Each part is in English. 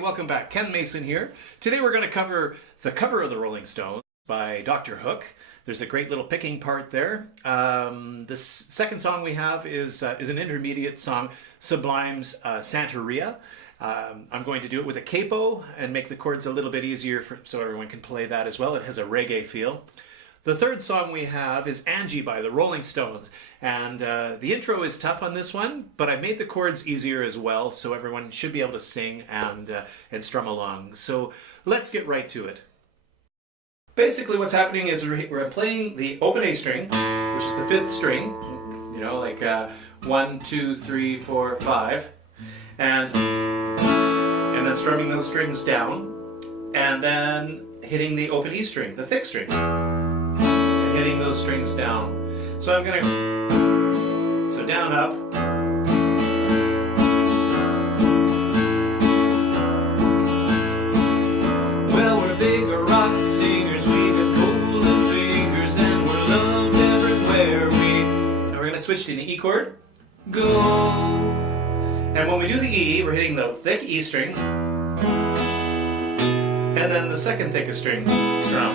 Welcome back. Ken Mason here. Today we're going to cover the cover of the Rolling Stones by Dr. Hook. There's a great little picking part there. This second song we have is an intermediate song, Sublime's Santeria. I'm going to do it with a capo and make the chords a little bit easier so everyone can play that as well. It has a reggae feel. The third song we have is Angie by the Rolling Stones, and the intro is tough on this one, but I made the chords easier as well, so everyone should be able to sing and strum along. So let's get right to it. Basically what's happening is we're playing the open A string, which is the fifth string, you know, like 1, 2, 3, 4, 5, and then strumming those strings down, and then hitting the open E string, the thick string. Hitting those strings down. So I'm gonna, so down, up. Well, we're big rock singers, we got golden fingers, and we're loved everywhere and we're gonna switch to an E chord. Go. And when we do the E, we're hitting the thick E string, and then the second thickest string, strum.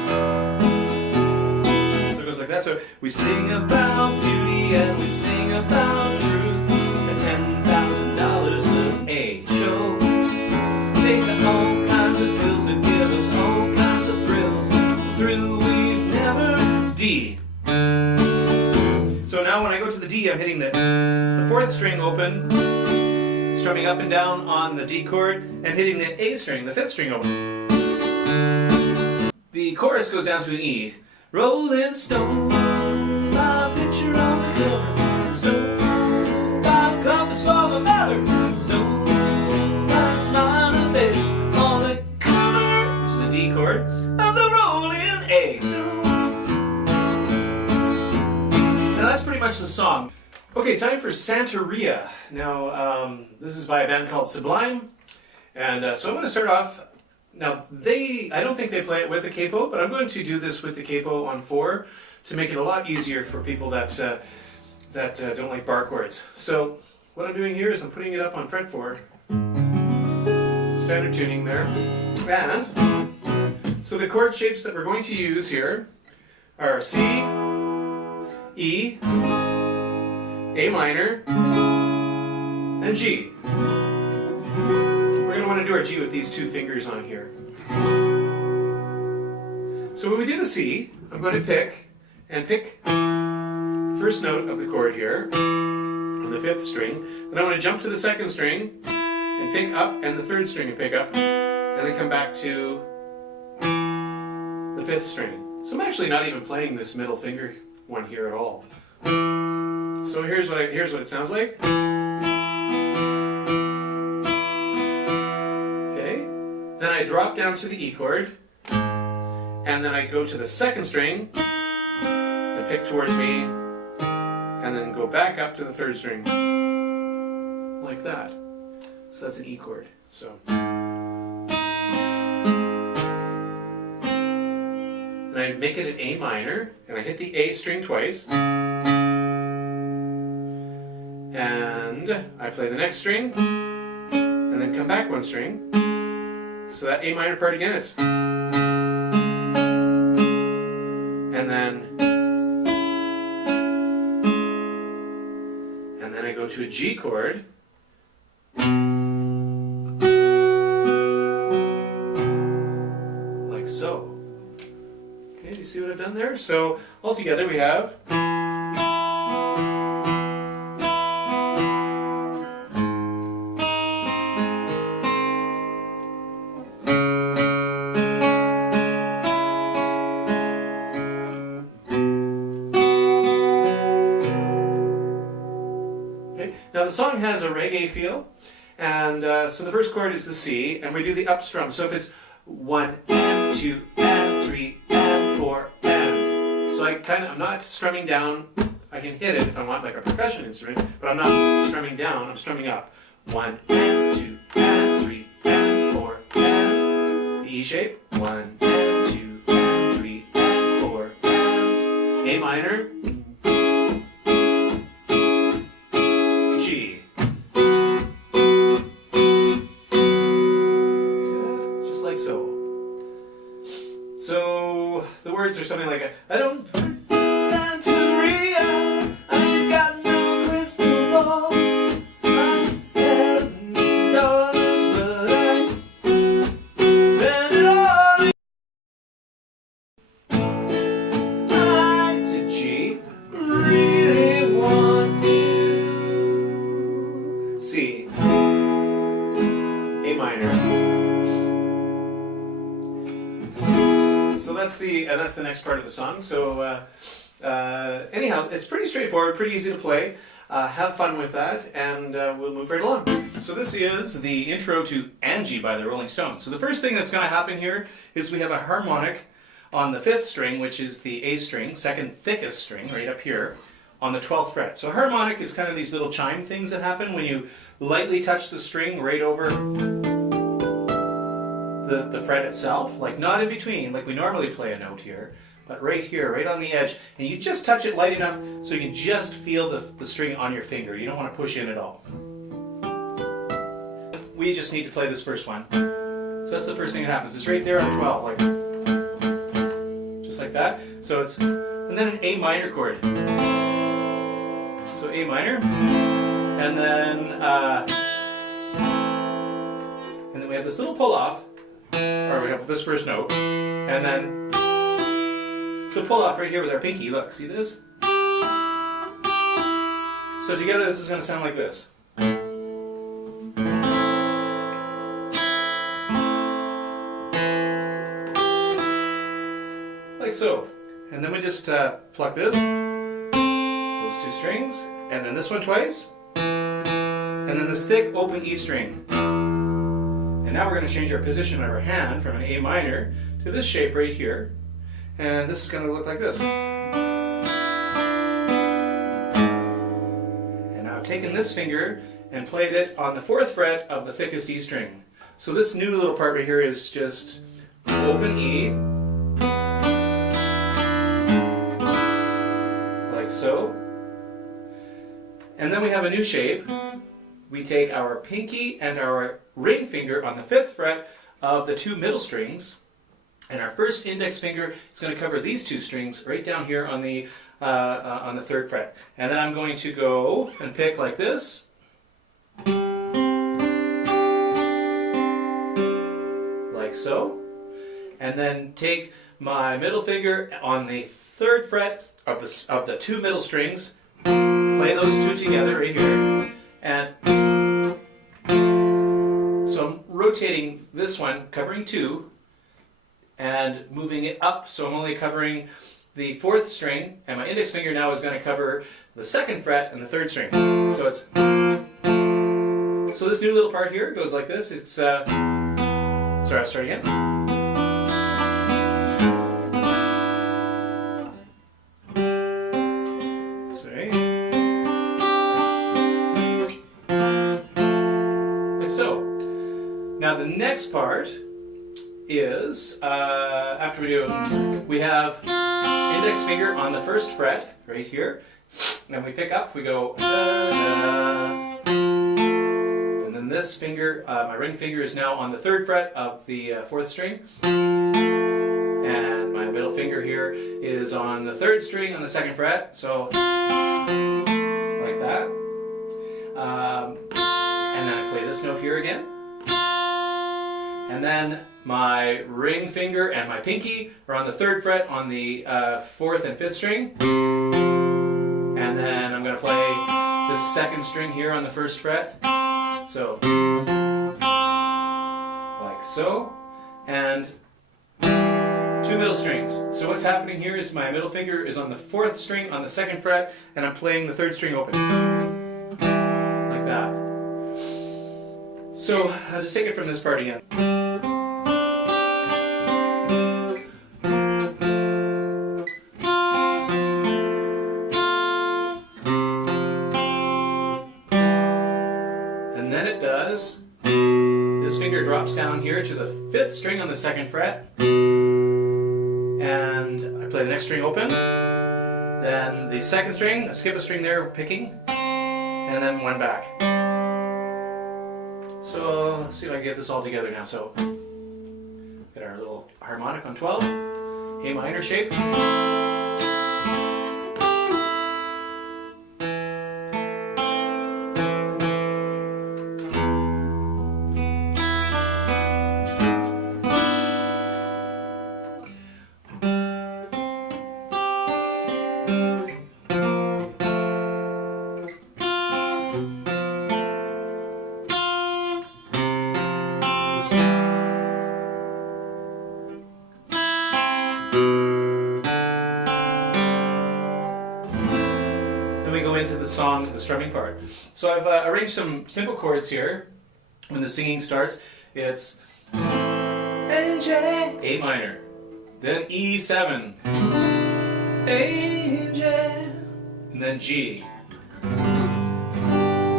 Like that. So we sing about beauty and we sing about truth, and $10,000 an A show. They got all kinds of pills to give us all kinds of thrills, thrill we've never. D. So now when I go to the D, I'm hitting the fourth string open, strumming up and down on the D chord, and hitting the A string, the fifth string open. The chorus goes down to an E. Rolling Stone, my picture on the cover. Stone, my compass for my mother. Stone, my smiling face on the cover, which is the D chord of the Rolling A. Now that's pretty much the song. Okay, time for Santeria. Now this is by a band called Sublime, and so I'm going to start off. Now, I don't think they play it with a capo, but I'm going to do this with the capo on 4 to make it a lot easier for people that don't like bar chords. So what I'm doing here is I'm putting it up on fret 4, standard tuning there, and so the chord shapes that we're going to use here are C, E, A minor, and G. We're going to want to do our G with these 2 fingers on here. So when we do the C, I'm going to pick the first note of the chord here on the 5th string. Then I'm going to jump to the 2nd string and pick up, and the 3rd string and pick up, and then come back to the 5th string. So I'm actually not even playing this middle finger one here at all. So here's what it sounds like. Then I drop down to the E chord, and then I go to the 2nd string, and pick towards me, and then go back up to the 3rd string, like that. So that's an E chord. So, then I make it an A minor, and I hit the A string twice, and I play the next string, and then come back 1 string. So that A minor part again, it's, and then I go to a G chord, like so. Okay, do you see what I've done there? So altogether we have. Now the song has a reggae feel, and so the first chord is the C, and we do the up strum. So if it's 1 and 2 and 3 and 4 and, so I'm not strumming down. I can hit it if I want like a percussion instrument, but I'm not strumming down. I'm strumming up. 1 and 2 and 3 and 4 and the E shape. 1 and 2 and 3 and 4 and A minor. chords are something like I don't Santeria, I got no crystal ball. I have dollars, but I spend it all. I to G, really want to C, A minor. So that's the next part of the song. So anyhow, it's pretty straightforward, pretty easy to play. Have fun with that, and we'll move right along. So this is the intro to Angie by the Rolling Stones. So the first thing that's going to happen here is we have a harmonic on the 5th string, which is the A string, second thickest string, right up here, on the 12th fret. So a harmonic is kind of these little chime things that happen when you lightly touch the string right over the fret itself, like not in between, like we normally play a note here, but right here, right on the edge, and you just touch it light enough so you can just feel the string on your finger. You don't want to push in at all. We just need to play this first one. So that's the first thing that happens. It's right there on 12, like just like that. So it's, and then an A minor chord. So A minor, and then we have this little pull off. Or we have this first note, and then so pull off right here with our pinky. Look, see this? So together this is going to sound like this. Like so. And then we just pluck this, those two strings, and then this one twice, and then this thick open E string. And now we're going to change our position of our hand from an A minor to this shape right here. And this is going to look like this. And now I've taken this finger and played it on the 4th fret of the thickest E string. So this new little part right here is just open E, like so. And then we have a new shape. We take our pinky and our ring finger on the 5th fret of the 2 middle strings, and our first index finger is going to cover these 2 strings right down here on the 3rd fret. And then I'm going to go and pick like this, like so, and then take my middle finger on the 3rd fret of the 2 middle strings, play those 2 together right here, and so I'm rotating this one, covering 2, and moving it up, so I'm only covering the 4th string, and my index finger now is going to cover the 2nd fret and the 3rd string. So it's, so this new little part here goes like this. It's, sorry, I'll start again. Sorry. Like so. Now the next part is, after we have index finger on the 1st fret, right here, and we pick up, we go, da, da, and then this finger, my ring finger is now on the 3rd fret of the 4th string, and my middle finger here is on the 3rd string on the 2nd fret, so like that, and then I play this note here again. And then my ring finger and my pinky are on the 3rd fret on the 4th and 5th string. And then I'm going to play the 2nd string here on the 1st fret. So, like so. And 2 middle strings. So what's happening here is my middle finger is on the 4th string on the 2nd fret, and I'm playing the 3rd string open. Like that. So I'll just take it from this part again. And then it does. This finger drops down here to the 5th string on the 2nd fret. And I play the next string open. Then the 2nd string, I skip a string there, picking. And then one back. So let's see if I can get this all together now. So get our little harmonic on 12, A minor shape. We go into the song, the strumming part. So I've arranged some simple chords here. When the singing starts, it's Angie, A minor, then E7, Angie, and then G.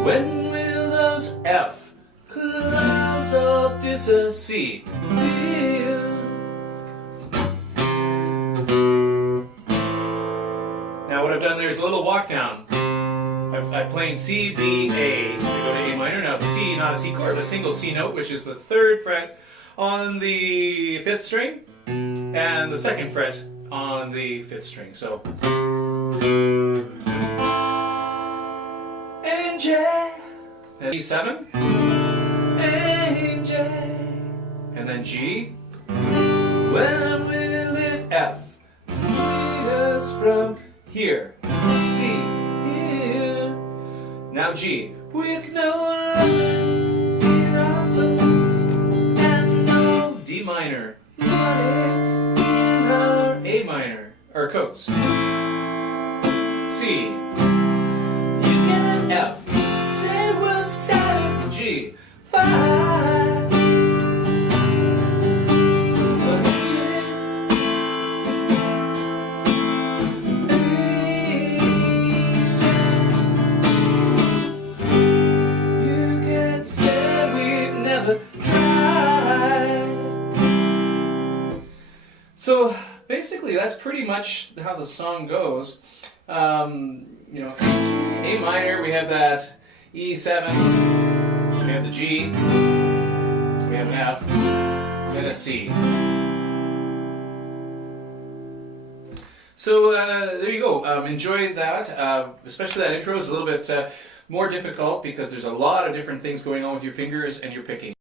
When will those F clouds all disappear? Now what I've done there is a little walk down. I'm playing C, B, A. I go to A minor. Now C, not a C chord, but a single C note, which is the 3rd fret on the 5th string, and the 2nd fret on the 5th string. So Angie, and E7, Angie, and then G. When will it F lead us from here? C. Now G, with no love in our souls, and no D minor, life in our A minor, or coats. C, you get F, say we'll silence G, 5. So basically, that's pretty much how the song goes. You know, A minor, we have that E7, we have the G, we have an F, and a C. So there you go. Enjoy that. Especially that intro is a little bit more difficult because there's a lot of different things going on with your fingers and your picking.